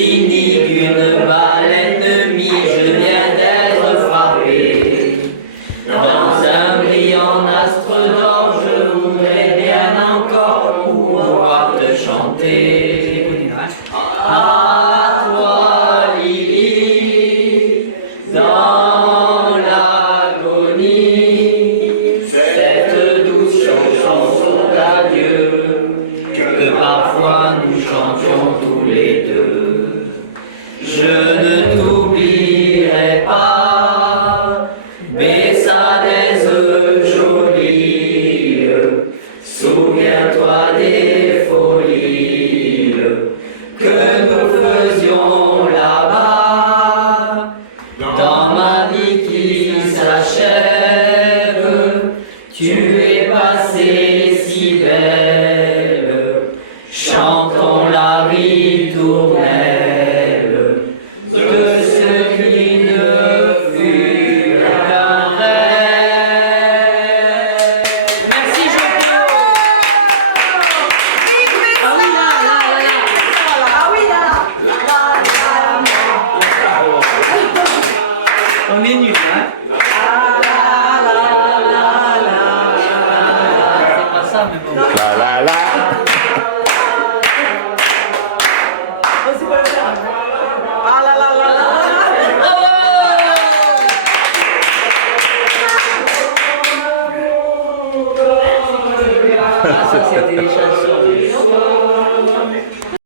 fini d'une balle ennemie, je viens d'être frappé. Dans un brillant astre d'or, je voudrais bien encore pouvoir te chanter. À toi, Lily, dans l'agonie, cette douce chanson d'adieu que parfois nous chantions tous les deux. Je ne t'oublierai pas, Bessadaise jolie, souviens-toi des folies que nous faisions là-bas. Dans ma vie qui s'achève, tu es passée si belle, chantons la ritournelle.